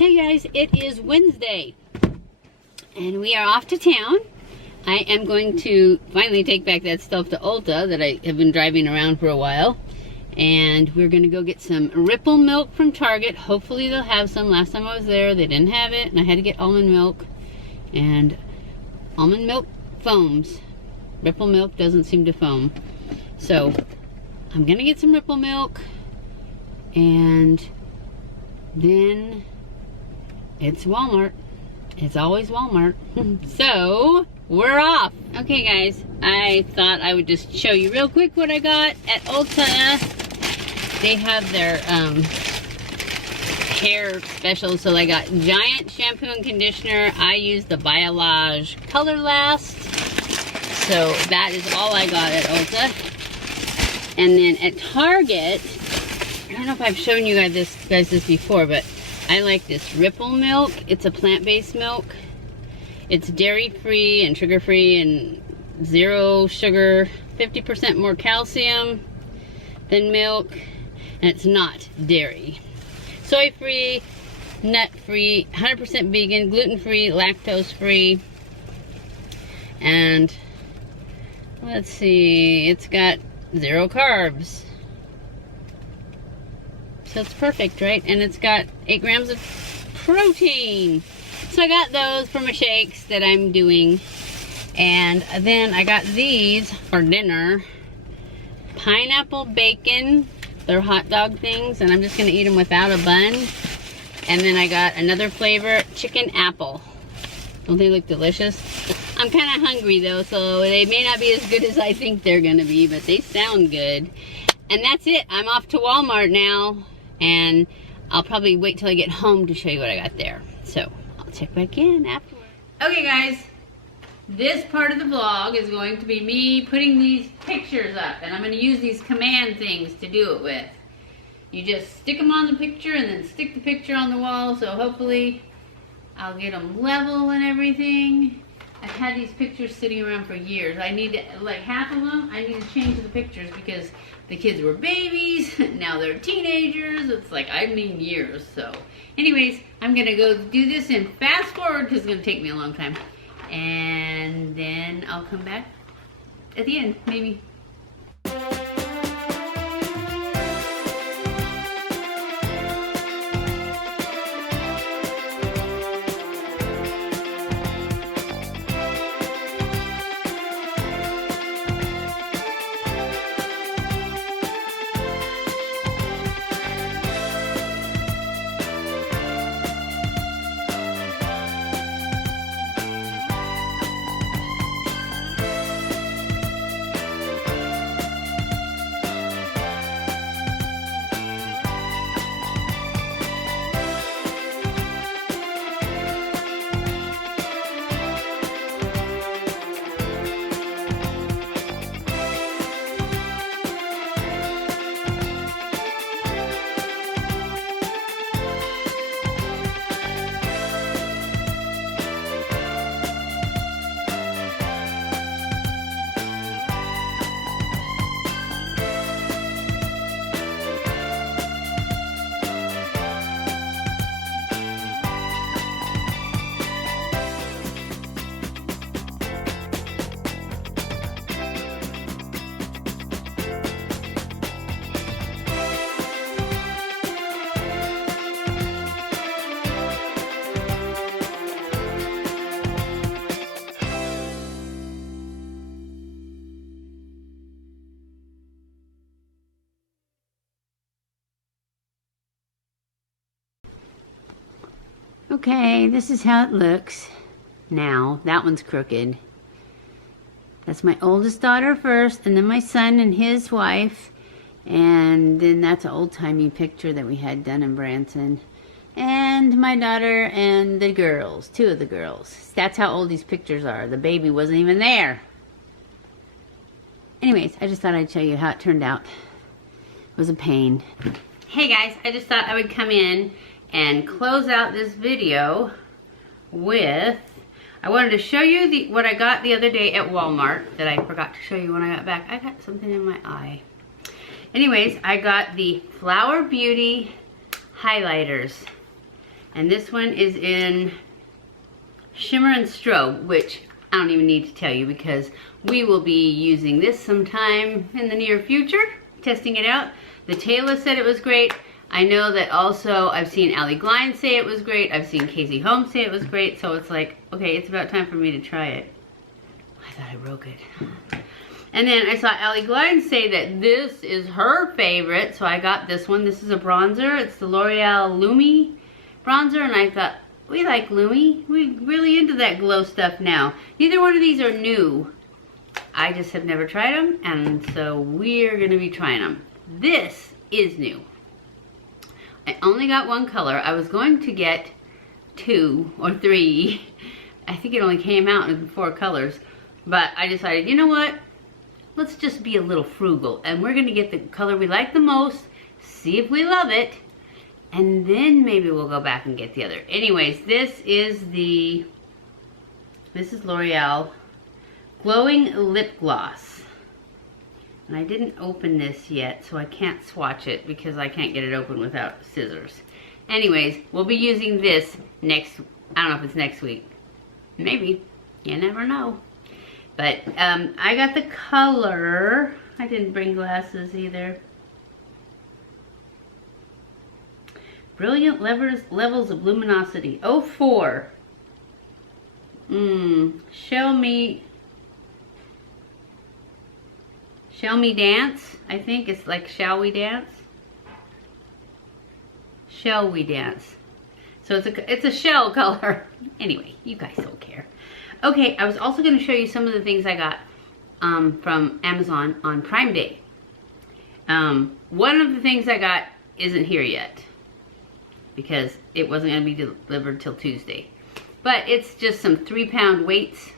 Hey guys, it is Wednesday and we are off to town. I am going to finally take back that stuff to Ulta that I have been driving around for a while. And we're gonna go get some Ripple milk from Target. Hopefully they'll have some. Last time I was there, they didn't have it, and I had to get almond milk. And almond milk foams. Ripple milk doesn't seem to foam. So I'm gonna get some Ripple milk, and then it's Walmart. It's always Walmart. So we're off. Okay guys, I thought I would just show you real quick what I got at Ulta. They have their hair specials. So I got giant shampoo and conditioner. I use the Biolage Color Last. So that is all I got at Ulta. And then at Target, I don't know if I've shown you guys this before, but I like this Ripple milk. It's a plant-based milk. It's dairy-free and sugar-free and zero sugar, 50% more calcium than milk, and it's not dairy. Soy-free, nut-free, 100% vegan, gluten-free, lactose-free, and let's see, it's got 0 carbs. So it's perfect, right? And it's got 8 grams of protein. So I got those for my shakes that I'm doing. And then I got these for dinner. Pineapple bacon. They're hot dog things, and I'm just gonna eat them without a bun. And then I got another flavor, chicken apple. Don't they look delicious? I'm kind of hungry though, so they may not be as good as I think they're gonna be, but they sound good. And that's it. I'm off to Walmart now, and I'll probably wait till I get home to show you what I got there. So I'll check back in afterwards. Okay guys, this part of the vlog is going to be me putting these pictures up, and I'm going to use these command things to do it with. You just stick them on the picture and then stick the picture on the wall, so hopefully I'll get them level and everything. I've had these pictures sitting around for years. I need to, like half of them, I need to change the pictures because the kids were babies, now they're teenagers. It's like, I mean years. So anyways, I'm gonna go do this and fast forward because it's gonna take me a long time. And then I'll come back at the end, maybe. Okay, this is how it looks now. That one's crooked. That's my oldest daughter first, and then my son and his wife, and then that's an old-timey picture that we had done in Branson. And my daughter and the girls, 2 of the girls. That's how old these pictures are. The baby wasn't even there. Anyways, I just thought I'd show you how it turned out. It was a pain. Hey guys, I just thought I would come in and close out this video with, I wanted to show you what I got the other day at Walmart that I forgot to show you when I got back. I got something in my eye. Anyways, I got the Flower Beauty highlighters. And this one is in Shimmer and Strobe, which I don't even need to tell you because we will be using this sometime in the near future, testing it out. The Taylor said it was great. I know that also I've seen Allie Glines say it was great. I've seen Casey Holmes say it was great. So it's like, okay, it's about time for me to try it. I thought I broke it. And then I saw Allie Glines say that this is her favorite. So I got this one. This is a bronzer. It's the L'Oreal Lumi bronzer. And I thought, we like Lumi. We're really into that glow stuff now. Neither one of these are new. I just have never tried them. And so we're going to be trying them. This is new. I only got one color. I was going to get 2 or 3. I think it only came out in 4 colors. But I decided, you know what? Let's just be a little frugal. And we're going to get the color we like the most. See if we love it. And then maybe we'll go back and get the other. Anyways, this is L'Oreal Glowing Lip Gloss. And I didn't open this yet, so I can't swatch it because I can't get it open without scissors. Anyways, we'll be using this next, I don't know if it's next week. Maybe, you never know. But I got the color. I didn't bring glasses either. Brilliant levels of luminosity. 04. Shall me dance? I think it's like shall we dance? Shall we dance? So it's a shell color. Anyway, you guys don't care. Okay, I was also going to show you some of the things I got from Amazon on Prime Day. One of the things I got isn't here yet because it wasn't going to be delivered till Tuesday. But it's just some 3-pound weights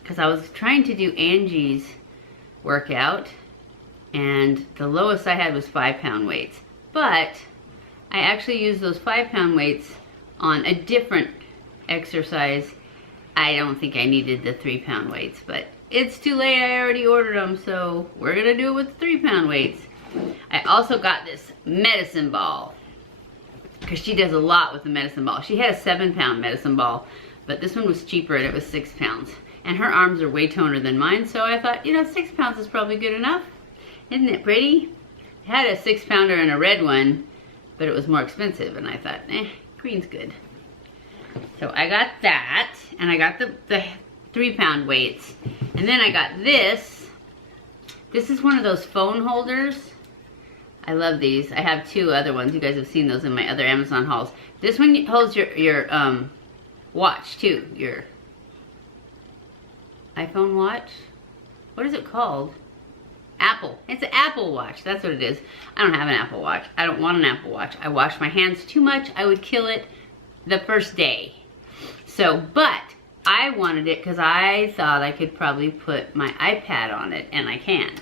because I was trying to do Angie's workout and the lowest I had was 5-pound weights. But I actually used those 5-pound weights on a different exercise. I don't think I needed the 3-pound weights, but it's too late. I already ordered them, so we're gonna do it with the 3-pound weights. I also got this medicine ball because she does a lot with the medicine ball. She had a 7-pound medicine ball, but this one was cheaper and it was 6 pounds. And her arms are way toner than mine, so I thought, you know, 6 pounds is probably good enough. Isn't it pretty? I had a 6-pounder and a red one, but it was more expensive, and I thought, green's good. So I got that, and I got the 3-pound weights. And then I got this. This is one of those phone holders. I love these. I have 2 other ones. You guys have seen those in my other Amazon hauls. This one holds your watch too. Your iPhone watch. What is it called? Apple. It's an Apple Watch. That's what it is. I don't have an Apple Watch. I don't want an Apple Watch. I wash my hands too much. I would kill it the first day. So, but I wanted it because I thought I could probably put my iPad on it, and I can.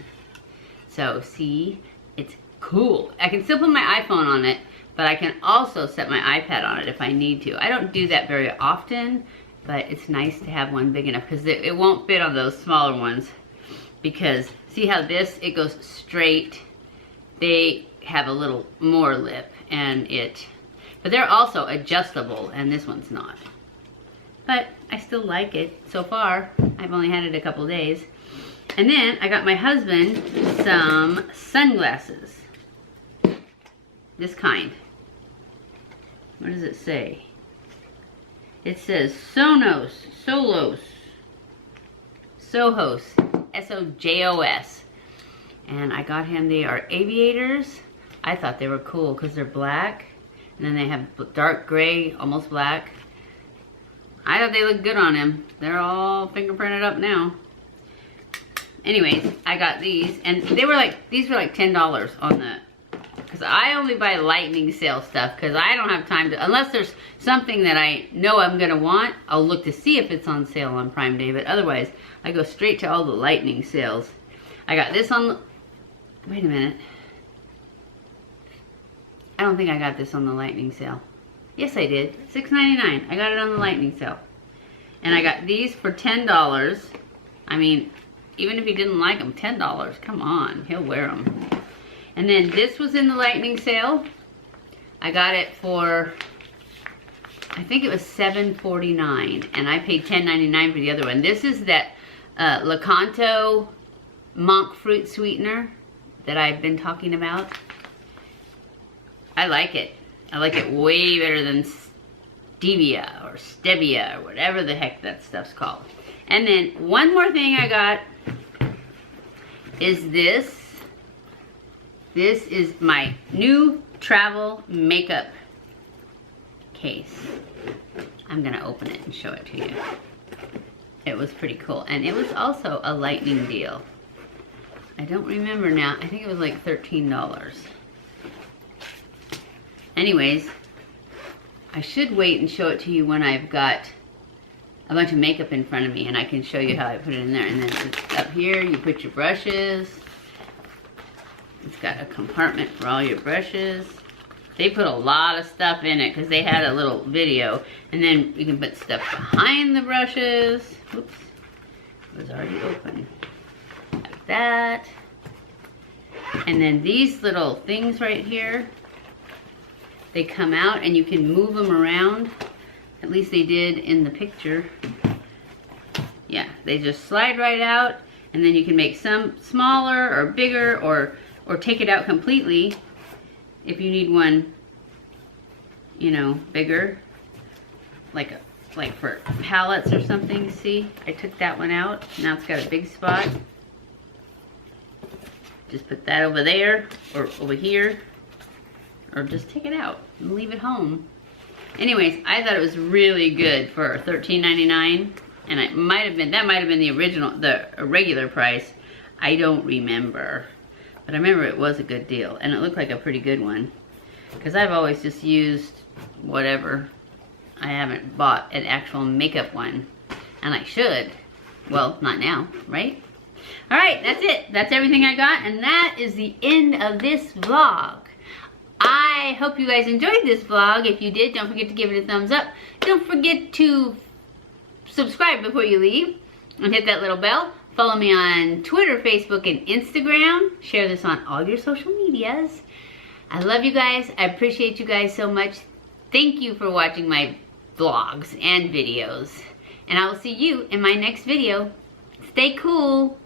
So, see, it's cool. I can still put my iPhone on it, but I can also set my iPad on it if I need to. I don't do that very often, but it's nice to have one big enough because it won't fit on those smaller ones. Because see how this, it goes straight. They have a little more lip, but they're also adjustable, and this one's not. But I still like it so far. I've only had it a couple days. And then I got my husband some sunglasses. This kind. What does it say? It says SOJOS, SOJOS. And I got him, they are Aviators. I thought they were cool because they're black. And then they have dark gray, almost black. I thought they looked good on him. They're all fingerprinted up now. Anyways, I got these. And they were like, these were like $10 on the, because I only buy lightning sale stuff because I don't have time to, unless there's something that I know I'm going to want, I'll look to see if it's on sale on Prime Day. But otherwise, I go straight to all the lightning sales. I got this on the, wait a minute. I don't think I got this on the lightning sale. Yes, I did. $6.99. I got it on the lightning sale. And I got these for $10. I mean, even if he didn't like them, $10. Come on, he'll wear them. And then this was in the lightning sale. I got it for I think it was $7.49, and I paid $10.99 for the other one. This is that Lakanto Monkfruit sweetener that I've been talking about. I like it. I like it way better than stevia or stevia or whatever the heck that stuff's called. And then one more thing I got is this. This is my new travel makeup case. I'm gonna open it and show it to you. It was pretty cool. And it was also a lightning deal. I don't remember now. I think it was like $13. Anyways, I should wait and show it to you when I've got a bunch of makeup in front of me and I can show you how I put it in there. And then up here, you put your brushes. It's got a compartment for all your brushes. They put a lot of stuff in it because they had a little video. And then you can put stuff behind the brushes. Oops, it was already open. Like that. And then these little things right here, they come out and you can move them around. At least they did in the picture. Yeah, they just slide right out, and then you can make some smaller or bigger, or take it out completely if you need one, you know, bigger, like for palettes or something. See, I took that one out. Now it's got a big spot. Just put that over there or over here, or just take it out and leave it home. Anyways, I thought it was really good for $13.99, and it might have been, that might have been the regular price. I don't remember, but I remember it was a good deal, and it looked like a pretty good one, because I've always just used whatever. I haven't bought an actual makeup one, and I should. Well, not now, right? All right, that's it. That's everything I got, and that is the end of this vlog. I hope you guys enjoyed this vlog. If you did, don't forget to give it a thumbs up. Don't forget to subscribe before you leave and hit that little bell. Follow me on Twitter, Facebook, and Instagram. Share this on all your social medias. I love you guys. I appreciate you guys so much. Thank you for watching my vlogs and videos. And I will see you in my next video. Stay cool.